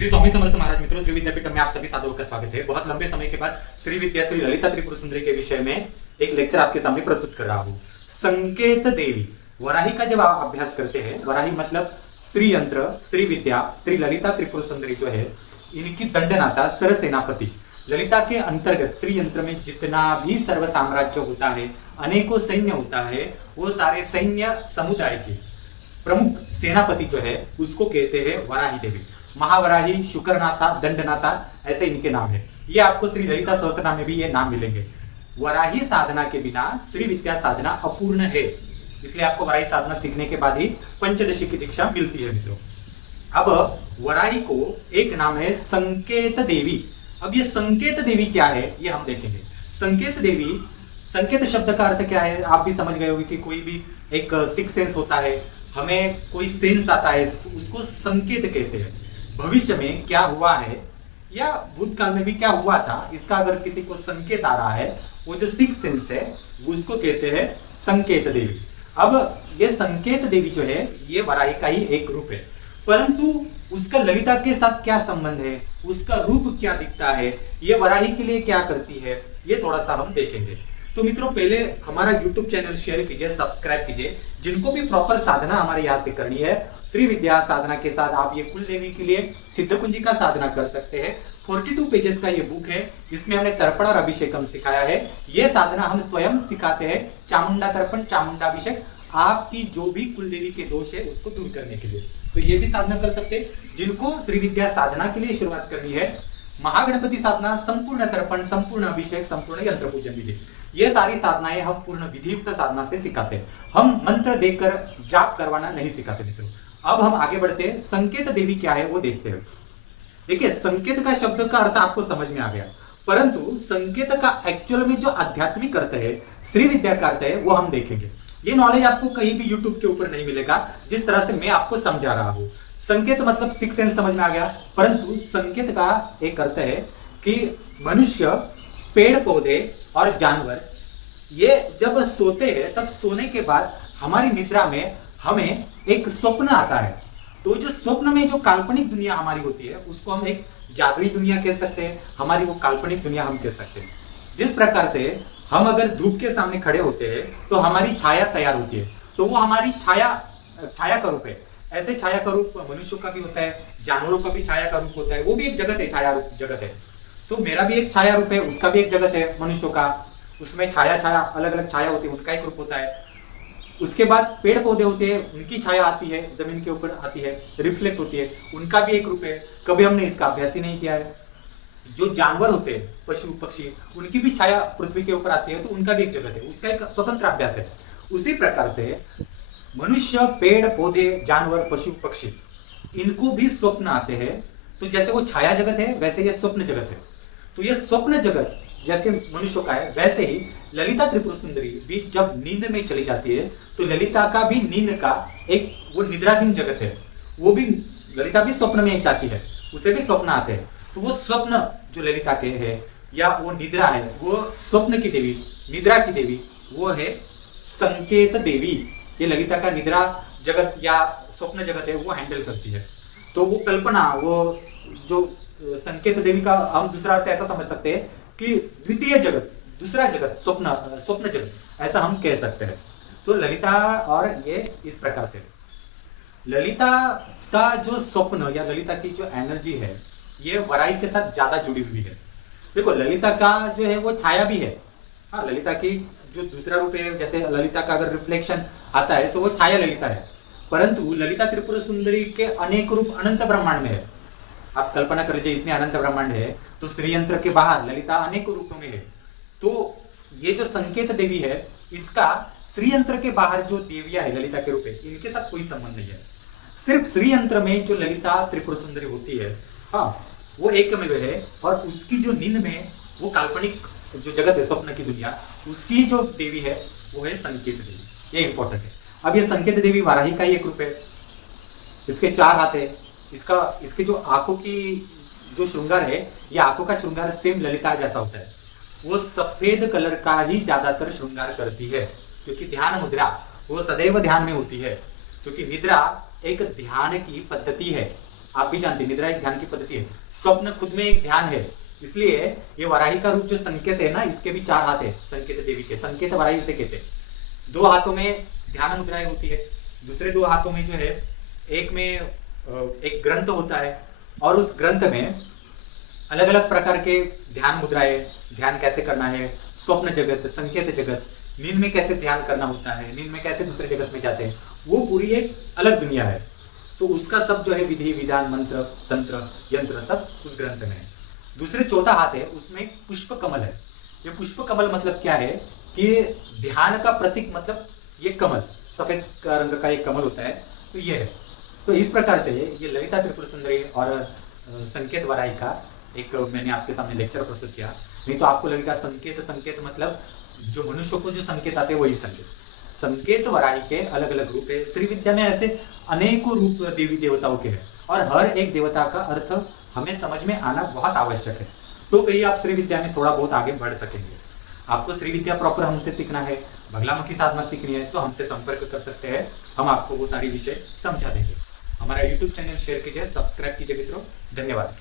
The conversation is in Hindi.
श्री स्वामी समर्थ महाराज। मित्रों, श्री विद्यापीठ में आप सभी साधुओं का स्वागत है। बहुत लंबे समय के बाद श्री विद्या श्री ललिता त्रिपुर सुंदरी के विषय में एक लेक्चर आपके सामने प्रस्तुत कर रहा हूँ। संकेत देवी वराही का जब आप अभ्यास करते हैं, वराही मतलब श्री यंत्र, श्री विद्या, श्री ललिता त्रिपुर सुंदरी जो है, इनकी दंडनाथा सरसेनापति। ललिता के अंतर्गत श्री यंत्र में जितना भी सर्व साम्राज्य होता है, अनेकों सैन्य होता है, वो सारे सैन्य समुदाय के प्रमुख सेनापति जो है उसको कहते हैं वराही देवी। महावराही, शुक्रनाथा, दंडनाथा, ऐसे इनके नाम है। ये आपको श्री ललिता सहस्त्रनाम में भी ये नाम मिलेंगे। वराही साधना के बिना श्री विद्या साधना अपूर्ण है, इसलिए आपको वराही साधना सीखने के बाद ही पंचदशी की दीक्षा मिलती है। मित्रों, अब वराही को एक नाम है संकेत देवी। अब ये संकेत देवी क्या है ये हम देखेंगे। संकेत देवी, संकेत शब्द का अर्थ क्या है आप भी समझ गए होंगे कि कोई भी एक सिक्स सेंस होता है, हमें कोई सेंस आता है, उसको संकेत कहते हैं। भविष्य में क्या हुआ है या भूतकाल में भी क्या हुआ था, इसका अगर किसी को संकेत आ रहा है, वो जो सिक्स सेंस है उसको कहते हैं संकेत देवी। अब ये संकेत देवी जो है ये वराही का ही एक रूप है, परंतु उसका ललिता के साथ क्या संबंध है, उसका रूप क्या दिखता है, ये वराही के लिए क्या करती है, ये थोड़ा सा हम देखेंगे। तो मित्रों, पहले हमारा YouTube चैनल शेयर कीजिए, सब्सक्राइब कीजिए। जिनको भी प्रॉपर साधना हमारे यहाँ से करनी है, श्री विद्या साधना के साथ आप ये कुल देवी के लिए सिद्ध कुंजी का साधना कर सकते हैं। 42 पेजेस का ये बुक है, इसमें हमने तर्पण और अभिषेकम सिखाया है। ये साधना हम स्वयं सिखाते हैं, चामुंडा तर्पण, चामुंडा अभिषेक, आपकी जो भी कुल देवी के दोष है उसको दूर करने के लिए। तो ये भी साधना कर सकते हैं। जिनको श्री विद्या साधना के लिए शुरुआत करनी है, महागणपति साधना, संपूर्ण तर्पण, संपूर्ण अभिषेक, संपूर्ण यंत्र पूजन विधि, ये सारी साधनाएं हम पूर्ण विधियुक्त साधना से सिखाते हैं। हम मंत्र देकर जाप करवाना नहीं सिखाते। मित्रों, अब हम आगे बढ़ते हैं। संकेत देवी क्या है वो देखते हैं। देखिए, संकेत का शब्द का अर्थ आपको समझ में आ गया, परंतु संकेत का एक्चुअल में जो आध्यात्मिक अर्थ है, श्री विद्या का अर्थ है, वो हम देखेंगे। ये नॉलेज आपको कहीं भी यूट्यूब के ऊपर नहीं मिलेगा, जिस तरह से मैं आपको समझा रहा हूं। संकेत मतलब सिक्स सेंस समझ में आ गया, परंतु संकेत का एक अर्थ है कि मनुष्य, पेड़ पौधे और जानवर ये जब सोते हैं, तब सोने के बाद हमारी निद्रा में हमें एक स्वप्न आता है। तो जो स्वप्न में जो काल्पनिक दुनिया हमारी होती है उसको हम एक जादुई दुनिया कह सकते हैं, हमारी वो काल्पनिक दुनिया हम कह सकते हैं। जिस प्रकार से हम अगर धूप के सामने खड़े होते हैं तो हमारी छाया तैयार होती है, तो वो हमारी छाया का रूप है। ऐसे छाया का रूप मनुष्यों का भी होता है, जानवरों का भी छाया का रूप होता है, वो भी एक जगत है, छाया रूप जगत है। तो मेरा भी एक छाया रूप है, उसका भी एक जगत है मनुष्यों का, उसमें छाया अलग अलग छाया होती है, उनका एक रूप होता है। उसके बाद पेड़ पौधे होते हैं, उनकी छाया आती है, जमीन के ऊपर आती है, रिफ्लेक्ट होती है, उनका भी एक रूप है। कभी हमने इसका अभ्यास ही नहीं किया है। जो जानवर होते हैं, पशु पक्षी, उनकी भी छाया पृथ्वी के ऊपर आती है, तो उनका भी एक जगत है, उसका एक स्वतंत्र अभ्यास है। उसी प्रकार से मनुष्य, पेड़ पौधे, जानवर, पशु पक्षी, इनको भी स्वप्न आते हैं। तो जैसे वो छाया जगत है, वैसे ये स्वप्न जगत है। तो ये स्वप्न जगत जैसे मनुष्यों का है, वैसे ही ललिता त्रिपुर सुंदरी भी जब नींद में चली जाती है, तो ललिता का भी नींद का एक वो निद्राधीन जगत है। वो भी ललिता भी स्वप्न में जाती है, उसे भी स्वप्न आते हैं। तो वो स्वप्न जो ललिता के है या वो निद्रा है, वो स्वप्न की देवी, निद्रा की देवी, वो है संकेत देवी। ये ललिता का निद्रा जगत या स्वप्न जगत है, वो हैंडल करती है। तो वो कल्पना, वो जो संकेत देवी का हम दूसरा अर्थ ऐसा समझ सकते हैं कि द्वितीय जगत, दूसरा जगत, स्वप्न जगत, ऐसा हम कह सकते हैं। तो ललिता, और ये इस प्रकार से ललिता का जो स्वप्न या ललिता की जो एनर्जी है, ये वराही के साथ ज्यादा जुड़ी हुई है। देखो, ललिता का जो है वो छाया भी है। हाँ, ललिता की जो दूसरा रूप है, जैसे ललिता का अगर रिफ्लेक्शन आता है तो वो छाया ललिता है, परंतु ललिता त्रिपुर सुंदरी के अनेक रूप अनंत ब्रह्मांड में है। आप कल्पना कर लीजिए, इतने अनंत ब्रह्मांड है, तो श्री यंत्र के बाहर ललिता अनेक रूपों में है। तो ये जो संकेत देवी है, इसका श्री यंत्र के बाहर जो देवियां है ललिता के रूप है, इनके साथ कोई संबंध नहीं है। सिर्फ श्री यंत्र में जो ललिता त्रिपुर सुंदरी होती है, हाँ, वो एकमेव है। और उसकी जो नींद में वो काल्पनिक जो जगत है, स्वप्न की दुनिया, उसकी जो देवी है वो है संकेत देवी। ये इंपॉर्टेंट है। अब ये संकेत देवी वाराही का ही एक रूप है। इसके 4 हाथ है। इसके जो आंखों की जो श्रृंगार है, ये आंखों का श्रृंगार सेम ललिता जैसा होता है। वो सफेद कलर का ही ज्यादातर श्रृंगार करती है, क्योंकि ध्यान मुद्रा वो सदैव ध्यान में होती है। क्योंकि निद्रा एक ध्यान की पद्धति है, आप भी जानते हैं निद्रा एक ध्यान की पद्धति है, स्वप्न खुद में एक ध्यान है। इसलिए ये वराही का रूप जो संकेत है ना, इसके भी 4 हाथ है संकेत देवी के, संकेत वराही इसे कहते हैं। 2 हाथों में ध्यान मुद्राएं होती है, दूसरे 2 हाथों में जो है एक में एक ग्रंथ होता है, और उस ग्रंथ में अलग अलग प्रकार के ध्यान मुद्राएं, ध्यान कैसे करना है, स्वप्न जगत, संकेत जगत, नींद में कैसे ध्यान करना होता है, नींद में कैसे दूसरे जगत में जाते हैं, वो पूरी एक अलग दुनिया है। तो उसका सब जो है विधि विधान मंत्र तंत्र यंत्र सब उस ग्रंथ में है। दूसरे 4था हाथ है, उसमें पुष्प कमल है। ये पुष्प कमल मतलब क्या है कि ध्यान का प्रतीक, मतलब ये कमल सफेद रंग का एक कमल होता है, तो ये है। तो इस प्रकार से ये ललिता त्रिपुर सुंदरी और संकेत वराही का एक मैंने आपके सामने लेक्चर प्रस्तुत किया। नहीं तो आपको लगेगा संकेत मतलब जो मनुष्य को जो संकेत आते हैं वही संकेत। संकेत वराही के अलग अलग रूप है। श्री विद्या में ऐसे अनेकों रूप देवी देवताओं के हैं, और हर एक देवता का अर्थ हमें समझ में आना बहुत आवश्यक है, तो कहीं आप श्री विद्या में थोड़ा बहुत आगे बढ़ सकेंगे। आपको श्री विद्या प्रॉपर हमसे सीखना है, बगलामुखी साधना सीखनी है, तो हमसे संपर्क कर सकते हैं, हम आपको वो सारी विषय समझा देंगे। हमारा यूट्यूब चैनल शेयर कीजिए, सब्सक्राइब कीजिए मित्रों। धन्यवाद।